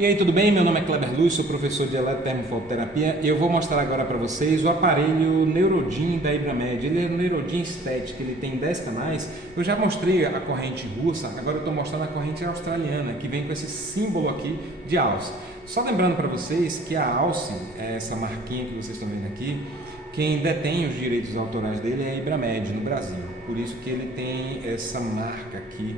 E aí, tudo bem? Meu nome é Kleber Luz, sou professor de eletrotermofototerapia e eu vou mostrar agora para vocês o aparelho Neurodin da Ibramed. Ele é um Neurodin estético, ele tem 10 canais. Eu já mostrei a corrente russa, agora eu estou mostrando a corrente australiana, que vem com esse símbolo aqui de alce. Só lembrando para vocês que a alce, essa marquinha que vocês estão vendo aqui, quem detém os direitos autorais dele é a Ibramed no Brasil. Por isso que ele tem essa marca aqui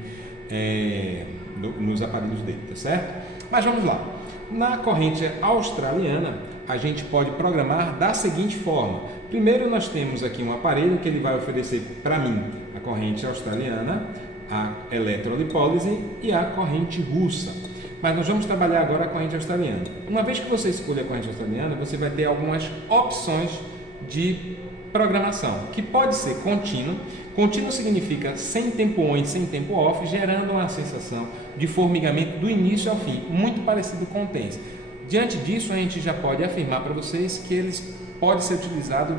nos aparelhos dele, tá certo? Mas vamos lá. Na corrente australiana, a gente pode programar da seguinte forma. Primeiro nós temos aqui um aparelho que ele vai oferecer para mim a corrente australiana, a eletrolipólise e a corrente russa. Mas nós vamos trabalhar agora a corrente australiana. Uma vez que você escolhe a corrente australiana, você vai ter algumas opções de programação, que pode ser contínuo. Contínuo significa sem tempo on e sem tempo off, gerando uma sensação de formigamento do início ao fim, muito parecido com o TENS. Diante disso, a gente já pode afirmar para vocês que eles podem ser utilizados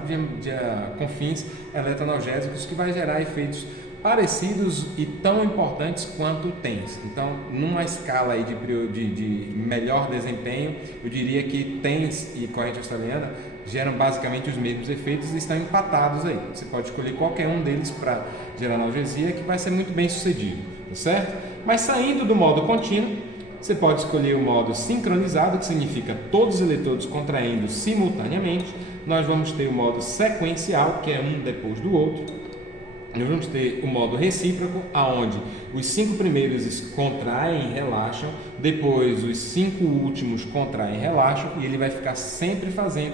com fins eletroanalgésicos, que vai gerar efeitos parecidos e tão importantes quanto o TENS. Então, numa escala aí de melhor desempenho, eu diria que TENS e corrente australiana geram basicamente os mesmos efeitos e estão empatados aí. Você pode escolher qualquer um deles para gerar analgesia, que vai ser muito bem sucedido, tá certo? Mas saindo do modo contínuo, você pode escolher o modo sincronizado, que significa todos os eletrodos contraindo simultaneamente. Nós vamos ter o modo sequencial, que é um depois do outro. Nós vamos ter o modo recíproco, aonde os 5 primeiros contraem e relaxam, depois os 5 últimos contraem e relaxam, e ele vai ficar sempre fazendo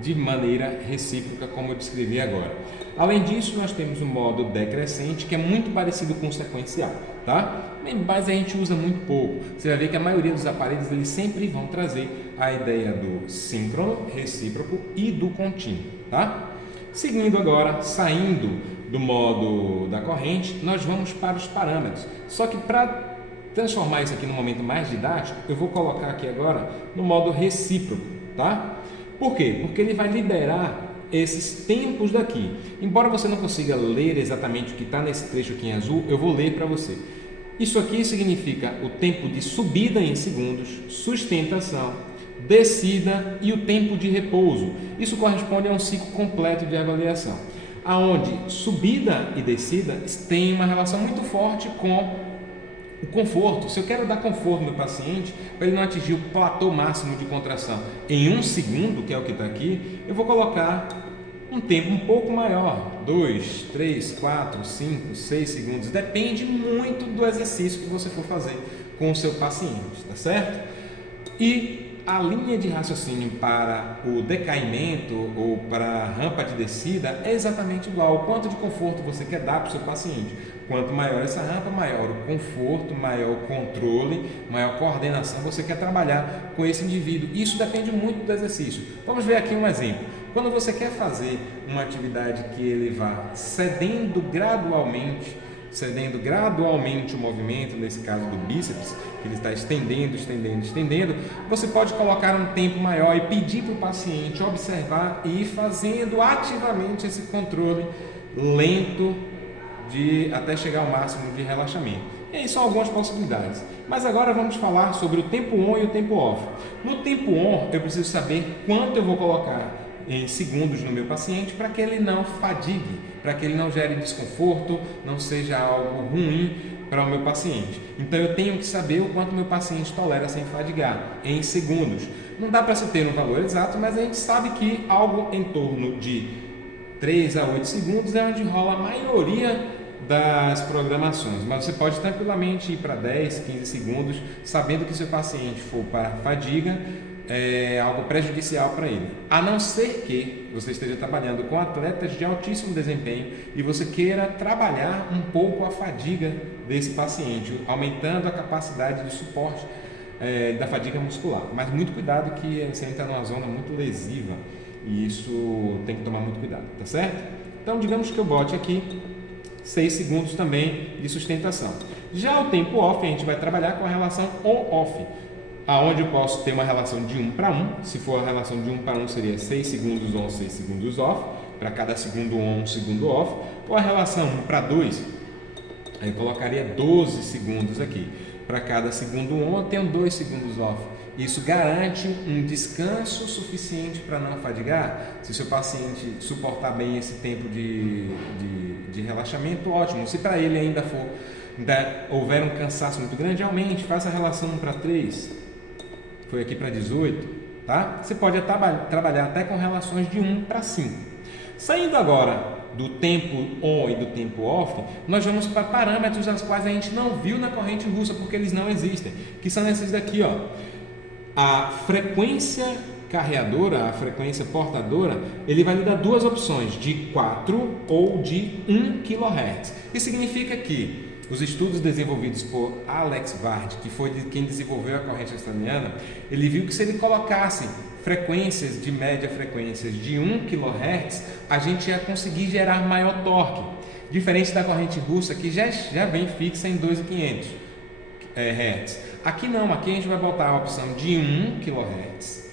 de maneira recíproca, como eu descrevi agora. Além disso, nós temos o modo decrescente, que é muito parecido com o sequencial, tá? Mas a gente usa muito pouco. Você vai ver que a maioria dos aparelhos eles sempre vão trazer a ideia do síncrono, recíproco e do contínuo, tá? Seguindo agora, saindo do modo da corrente, nós vamos para os parâmetros. Só que para transformar isso aqui num momento mais didático, eu vou colocar aqui agora no modo recíproco, tá? Por quê? Porque ele vai liberar esses tempos daqui. Embora você não consiga ler exatamente o que está nesse trecho aqui em azul, eu vou ler para você. Isso aqui significa o tempo de subida em segundos, sustentação, descida e o tempo de repouso. Isso corresponde a um ciclo completo de avaliação, aonde subida e descida têm uma relação muito forte com o conforto. Se eu quero dar conforto ao meu paciente, para ele não atingir o platô máximo de contração em 1 segundo, que é o que está aqui, eu vou colocar um tempo um pouco maior, 2, 3, 4, 5, 6 segundos, depende muito do exercício que você for fazer com o seu paciente, tá certo? E a linha de raciocínio para o decaimento ou para a rampa de descida é exatamente igual. O quanto de conforto você quer dar para o seu paciente. Quanto maior essa rampa, maior o conforto, maior o controle, maior coordenação você quer trabalhar com esse indivíduo. Isso depende muito do exercício. Vamos ver aqui um exemplo. Quando você quer fazer uma atividade que ele vá cedendo gradualmente o movimento, nesse caso do bíceps, que ele está estendendo, você pode colocar um tempo maior e pedir para o paciente observar e ir fazendo ativamente esse controle lento até chegar ao máximo de relaxamento. E aí são algumas possibilidades. Mas agora vamos falar sobre o tempo on e o tempo off. No tempo on, eu preciso saber quanto eu vou colocar em segundos no meu paciente para que ele não fadigue, para que ele não gere desconforto, não seja algo ruim para o meu paciente. Então eu tenho que saber o quanto meu paciente tolera sem fadigar, em segundos. Não dá para se ter um valor exato, mas a gente sabe que algo em torno de 3 a 8 segundos é onde rola a maioria das programações, mas você pode tranquilamente ir para 10, 15 segundos, sabendo que se o paciente for para fadiga, é algo prejudicial para ele, a não ser que você esteja trabalhando com atletas de altíssimo desempenho e você queira trabalhar um pouco a fadiga desse paciente, aumentando a capacidade de suporte da fadiga muscular. Mas muito cuidado, que você entra numa zona muito lesiva e isso tem que tomar muito cuidado, tá certo? Então digamos que eu bote aqui 6 segundos também de sustentação. Já o tempo off, a gente vai trabalhar com a relação on-off, aonde eu posso ter uma relação de 1 para 1. Se for a relação de 1 para 1, seria 6 segundos on, 6 segundos off, para cada segundo on, 1 segundo off. Ou a relação 1 para 2, aí eu colocaria 12 segundos aqui. para cada segundo on, eu tenho 2 segundos off. Isso garante um descanso suficiente para não fadigar. Se o seu paciente suportar bem esse tempo de relaxamento, ótimo. Se para ele ainda houver um cansaço muito grande, aumente, faça a relação 1:3. Foi aqui para 18, tá? Você pode trabalhar até com relações de 1:5. Saindo agora do tempo on e do tempo off, nós vamos para parâmetros aos quais a gente não viu na corrente russa, porque eles não existem, que são esses daqui, ó. A frequência carreadora, a frequência portadora, ele vai lhe dar 2 opções, de 4 ou de 1 kHz. Isso significa que os estudos desenvolvidos por Alex Vard, que foi quem desenvolveu a corrente australiana, ele viu que se ele colocasse frequências de média frequências de 1 kHz, a gente ia conseguir gerar maior torque, diferente da corrente russa, que já vem fixa em 2.500 Hz. Aqui não, aqui a gente vai botar a opção de 1 kHz,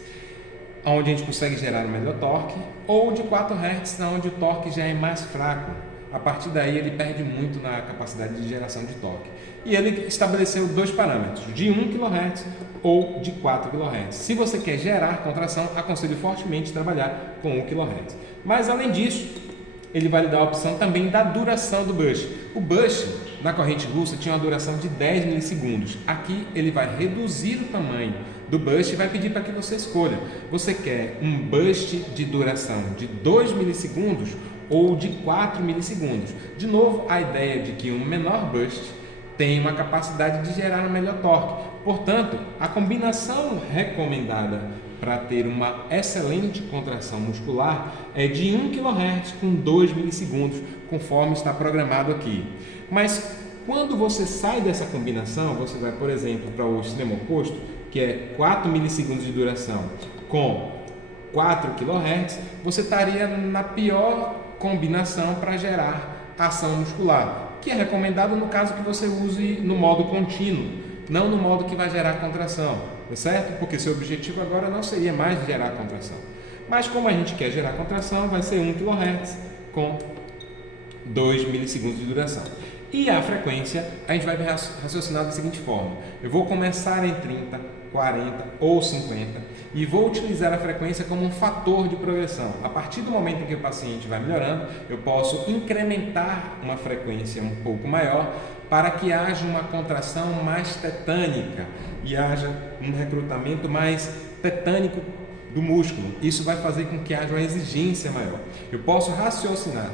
onde a gente consegue gerar o melhor torque, ou de 4 Hz, onde o torque já é mais fraco. A partir daí ele perde muito na capacidade de geração de torque. E ele estabeleceu 2 parâmetros, de 1 kHz ou de 4 kHz. Se você quer gerar contração, aconselho fortemente trabalhar com 1 kHz. Mas além disso, ele vai lhe dar a opção também da duração do burst. O burst na corrente russa tinha uma duração de 10 milissegundos. Aqui ele vai reduzir o tamanho do burst e vai pedir para que você escolha. Você quer um burst de duração de 2 milissegundos ou de 4 milissegundos. De novo, a ideia de que um menor burst tem uma capacidade de gerar um melhor torque. Portanto, a combinação recomendada para ter uma excelente contração muscular é de 1 kHz com 2 milissegundos, conforme está programado aqui. Mas quando você sai dessa combinação, você vai, por exemplo, para o extremo oposto, que é 4 milissegundos de duração com 4 kHz, você estaria na pior combinação para gerar ação muscular, que é recomendado no caso que você use no modo contínuo, não no modo que vai gerar contração, tá certo? Porque seu objetivo agora não seria mais gerar contração. Mas como a gente quer gerar contração, vai ser 1 kHz com 2 milissegundos de duração. E a frequência, a gente vai raciocinar da seguinte forma: eu vou começar em 30, 40 ou 50 e vou utilizar a frequência como um fator de progressão. A partir do momento em que o paciente vai melhorando, eu posso incrementar uma frequência um pouco maior para que haja uma contração mais tetânica e haja um recrutamento mais tetânico do músculo. Isso vai fazer com que haja uma exigência maior. Eu posso raciocinar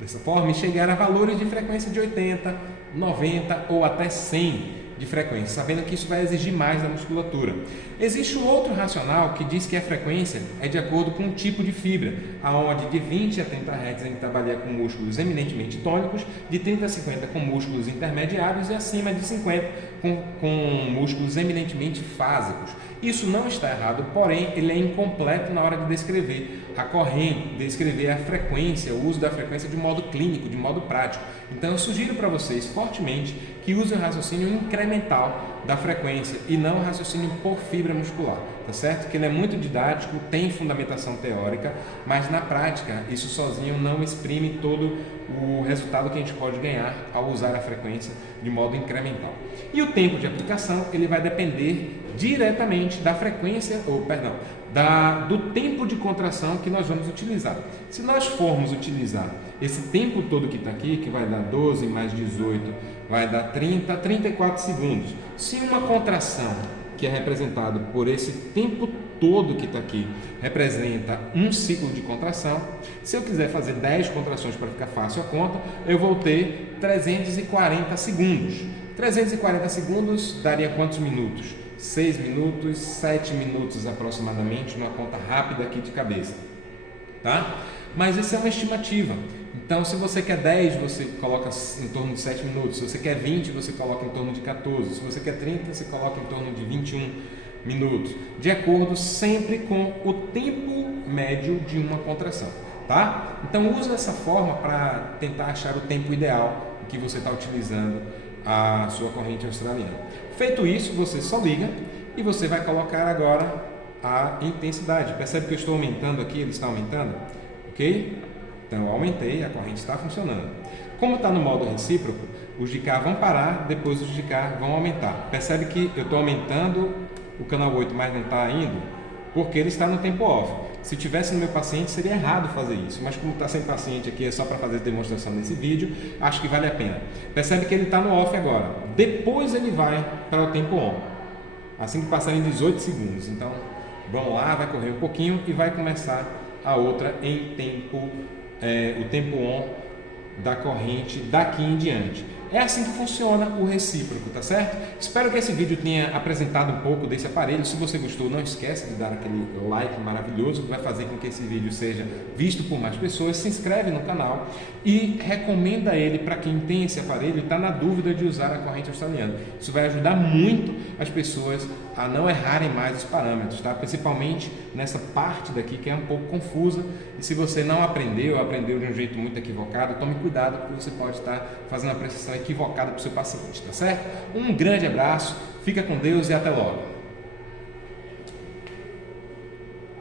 dessa forma e chegar a valores de frequência de 80, 90 ou até 100 de frequência, sabendo que isso vai exigir mais da musculatura. Existe um outro racional que diz que a frequência é de acordo com o tipo de fibra, aonde de 20 a 30 Hz a gente trabalha com músculos eminentemente tônicos, de 30 a 50 com músculos intermediários e acima de 50 com músculos eminentemente fásicos. Isso não está errado, porém ele é incompleto na hora de descrever a corrente, descrever a frequência, o uso da frequência de modo clínico, de modo prático. Então eu sugiro para vocês fortemente que usem o raciocínio incremental da frequência e não o raciocínio por fibra muscular, tá certo? Que ele é muito didático, tem fundamentação teórica, mas na prática isso sozinho não exprime todo o resultado que a gente pode ganhar ao usar a frequência de modo incremental. E o tempo de aplicação, ele vai depender diretamente da frequência, do tempo de contração que nós vamos utilizar. Se nós formos utilizar esse tempo todo que está aqui, que vai dar 12 mais 18, vai dar 30, 34 segundos. Se uma contração, que é representado por esse tempo todo que está aqui, representa um ciclo de contração, se eu quiser fazer 10 contrações para ficar fácil a conta, eu vou ter 340 segundos. 340 segundos daria quantos minutos? 6 minutos, 7 minutos aproximadamente, numa conta rápida aqui de cabeça, tá? Mas isso é uma estimativa. Então, se você quer 10, você coloca em torno de 7 minutos. Se você quer 20, você coloca em torno de 14. Se você quer 30, você coloca em torno de 21 minutos. De acordo sempre com o tempo médio de uma contração, tá? Então, use essa forma para tentar achar o tempo ideal que você está utilizando a sua corrente australiana. Feito isso, você só liga e você vai colocar agora a intensidade. Percebe que eu estou aumentando aqui, ele está aumentando? Ok? Então eu aumentei, a corrente está funcionando. Como está no modo recíproco, Os de cá vão parar, depois os de cá vão aumentar. Percebe que eu estou aumentando o canal 8, mas não está indo? Porque ele está no tempo off. Se tivesse no meu paciente, seria errado fazer isso. Mas como está sem paciente aqui, é só para fazer demonstração nesse vídeo, acho que vale a pena. Percebe que ele está no off agora. Depois ele vai para o tempo on. Assim que passarem 18 segundos. Então, vamos lá, vai correr um pouquinho e vai começar a outra em tempo, o tempo on da corrente daqui em diante. É assim que funciona o recíproco, tá certo? Espero que esse vídeo tenha apresentado um pouco desse aparelho. Se você gostou, não esquece de dar aquele like maravilhoso que vai fazer com que esse vídeo seja visto por mais pessoas. Se inscreve no canal e recomenda ele para quem tem esse aparelho e está na dúvida de usar a corrente australiana. Isso vai ajudar muito as pessoas a não errarem mais os parâmetros, tá? Principalmente nessa parte daqui que é um pouco confusa, e se você não aprendeu, aprendeu de um jeito muito equivocado, tome cuidado, porque você pode estar fazendo a precisão equivocada para o seu paciente, tá certo? Um grande abraço, fica com Deus e até logo!